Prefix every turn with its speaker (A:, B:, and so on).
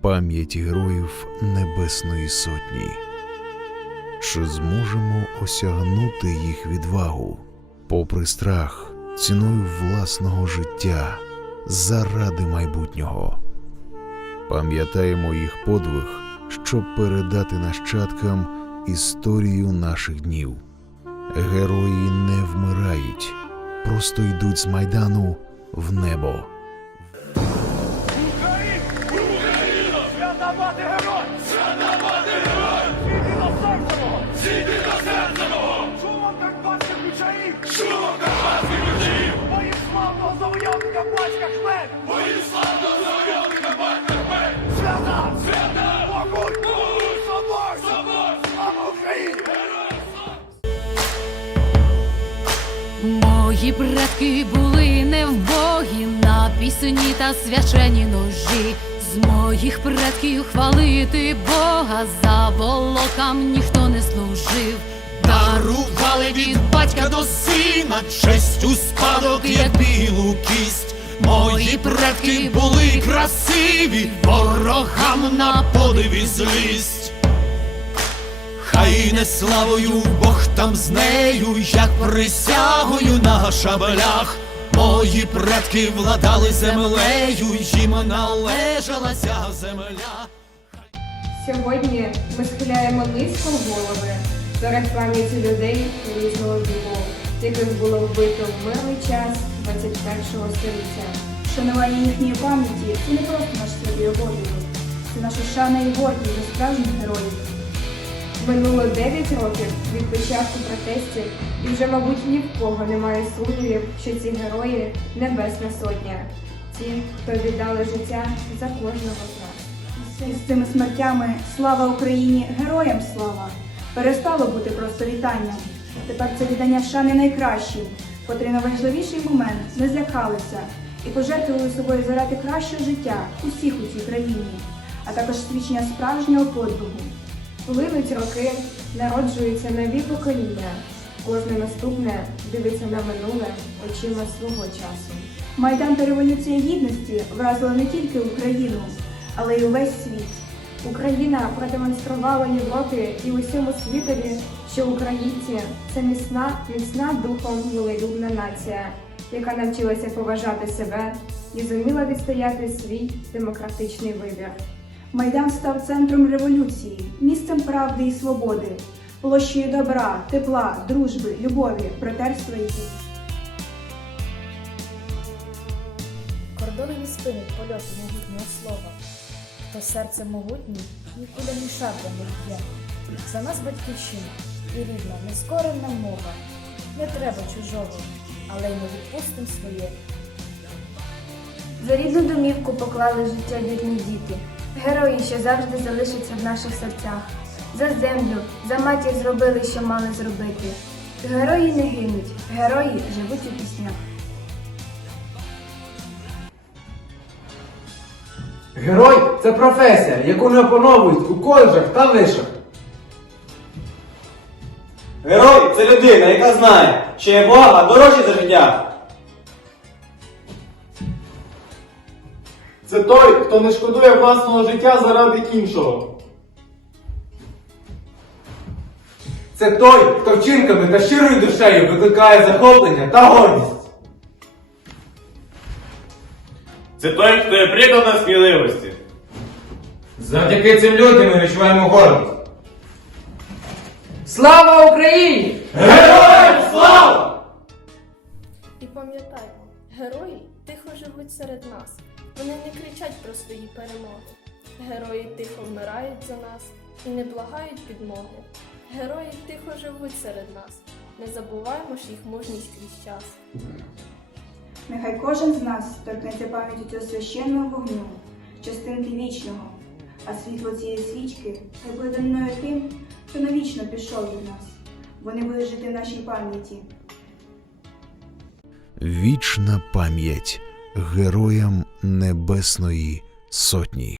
A: пам'ять героїв Небесної Сотні. Чи зможемо осягнути їх відвагу, попри страх, ціною власного життя, заради майбутнього? Пам'ятаємо їх подвиг, щоб передати нащадкам історію наших днів. Герої не вмирають, просто йдуть з майдану в небо.
B: Мати герой! Свята герой! Зійди до серця мого! Зійди до серця мого! Шумом карпатських ключаїв! Шумом карпатських ключаїв! Моїм славного завойовника батька Хмель! Моїм славного завойовника батька Хмель! Свята! Свята! Могуть! Могуть! Собор! Собор! Слава Україні!
C: Мої предки були не вбогі на пісні та свячені ножі. З моїх предків хвалити Бога за волокам ніхто не служив.
D: Дарували від батька до сина честь у спадок, як білу кість. Мої предки були красиві, ворогам на подиві злість. Хай не славою Бог там з нею, як присягою на шабелях. Мої предки владали землею, їм належалася земля.
E: Сьогодні ми схиляємо низько голови перед пам'яттю людей різного віку, яких було вбито в мирний час 21-го століття.
F: Шанування їхньої пам'яті це не просто наш святий обов'язок, це наша шана і гордість за справжніх героїв.
E: Минуло 9 років від початку протестів, і вже, мабуть, ні в кого немає сумнівів, що ці герої Небесна Сотня, ті, хто віддали життя за кожного з нас.
F: З цими смертями слава Україні, героям слава! Перестало бути просто вітанням. Тепер це віддання шани найкращим, котрі на важливіший момент не злякалися і пожертвували собою заради кращого життя усіх у цій країні, а також свідчення справжнього подвигу.
E: Плинуть роки, народжуються нові покоління. Кожне наступне дивиться на минуле очима свого часу.
F: Майдан та революція гідності вразили не тільки Україну, але й увесь світ.
E: Україна продемонструвала Європі і усьому світові, що українці це міцна, міцна духом волелюбна нація, яка навчилася поважати себе і зуміла відстояти свій демократичний вибір.
F: Майдан став центром революції, місцем правди і свободи, площею добра, тепла, дружби, любові, братерства і гідності.
G: Кордони не спинить польоту могутнього слова. Хто серце могутній, нікуди ні шабля не вб'є. За нас батьківщина і рідна, нескорена мова. Не треба чужого, але й не відпустим своє.
H: За рідну домівку поклали життя вірні діти, герої, що завжди залишаться в наших серцях. За землю, за матір зробили, що мали зробити. Герої не гинуть, герої живуть у піснях.
I: Герой це професія, яку не опановують у коледжах та вишах.
J: Герой це людина, яка знає, що є Бога дорожче за життя.
I: Це той, хто не шкодує власного життя заради іншого. Це той, хто вчинками та щирою душею викликає захоплення та гордість.
J: Це той, хто є прикладом сміливості.
I: Завдяки цим людям ми відчуваємо гордість.
E: Слава Україні!
I: Героям слава!
K: І пам'ятаймо, герої тихо живуть серед нас. Вони не кричать про свої перемоги. Герої тихо вмирають за нас і не благають підмоги. Герої тихо живуть серед нас. Не забуваємо ж їх мужність крізь час.
F: Нехай кожен з нас торкнеться пам'яті цього священного вогню, частинки вічного, а світло цієї свічки хай буде мною тим, хто навічно пішов від нас. Вони будуть жити в нашій пам'яті.
A: Вічна пам'ять героям Небесної Сотні.